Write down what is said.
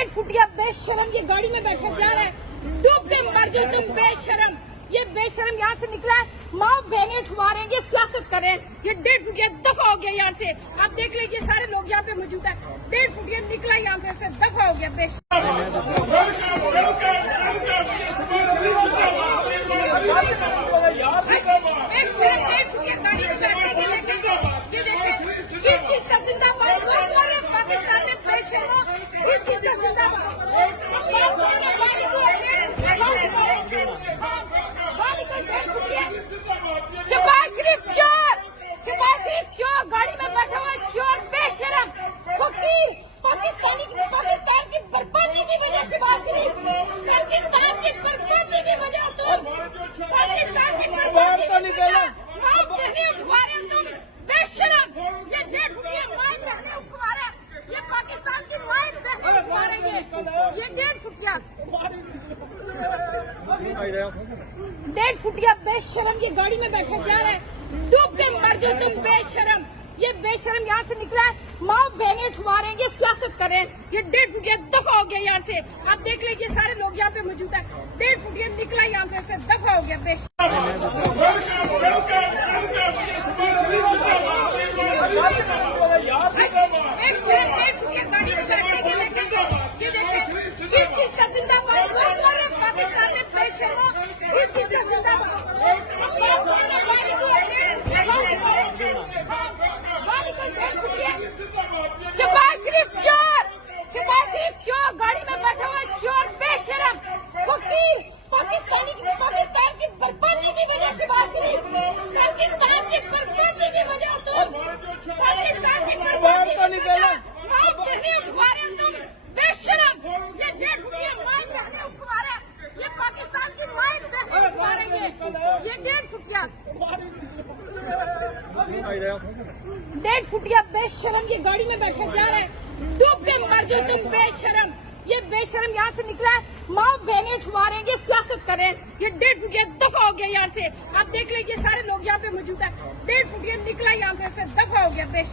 डेढ़ फुटिया बेशरम ये गाड़ी में बैठे जा रहा है, डूब के मर जाओ तुम बेशरम। ये बेशरम यहाँ से निकला है, माँ बहने ठुआ रहे हैं, ये सियासत कर रहे हैं। ये 1.5 फुटिया दफा हो गया यहाँ से। आप देख लीजिए सारे लोग यहाँ पे मौजूद है। 1.5 फुटिया निकला यहाँ पे से दफा हो गया किस चीज का जिंदाबाद पाकिस्तान में बेशरम, किस चीज का जिंदाबाद। शहबाज शरीफ चोर गाड़ी में बैठा हुआ चोर बेशरम फकीर पाकिस्तान की बर्बादी की वजह। शहबाज शरीफ पाकिस्तान की बर्बादी की वजह, तुम पाकिस्तान की बर्बादी की वजह माँ बहने उठवा रहे तुम बेशरम। ये 1.5 फुटिया माँ बहने उठवा रहे, ये पाकिस्तान की माँ बहने उठवा रही है। ये 1.5 फुटिया बेशरम ये गाड़ी में बैठे जा रहा है, डूब के मर जाओ तुम बेशरम। ये बेशरम यहाँ से निकला है, माँ बहने ठुआ रहे हैं, ये सियासत कर रहे हैं। ये 1.5 फुटिया दफा हो गया यहाँ से। आप देख लीजिए सारे लोग यहाँ पे मौजूद है। 1.5 फुटिया निकला यहाँ पे से दफा हो गया किस चीज का जिंदाबाद पाकिस्तान में बेशरम, किस चीज का जिंदाबाद। शहबाज शरीफ चोर गाड़ी में बैठा हुआ चोर बेशरम फकीर पाकिस्तान की बर्बादी की वजह। शहबाज शरीफ पाकिस्तान की बर्बादी की वजह, तुम पाकिस्तान की बर्बादी की वजह माँ बहने उठवा रहे तुम बेशरम। ये 1.5 फुटिया माँ बहने उठवा रहे, ये पाकिस्तान की माँ बहने उठवा रही है। ये 1.5 फुटिया बेशरम ये गाड़ी में बैठे जा रहे हैं, डूब के मर जाओ तुम बेशरम। ये बेशरम यहाँ से निकला है, माँ बहने ठुआ रहे हैं, ये सियासत कर रहे हैं। ये 1.5 फुटिया दफा हो गया यहाँ से। आप देख लीजिए सारे लोग यहाँ पे मौजूद है। 1.5 फुटिया निकला यहाँ पे से दफा हो गया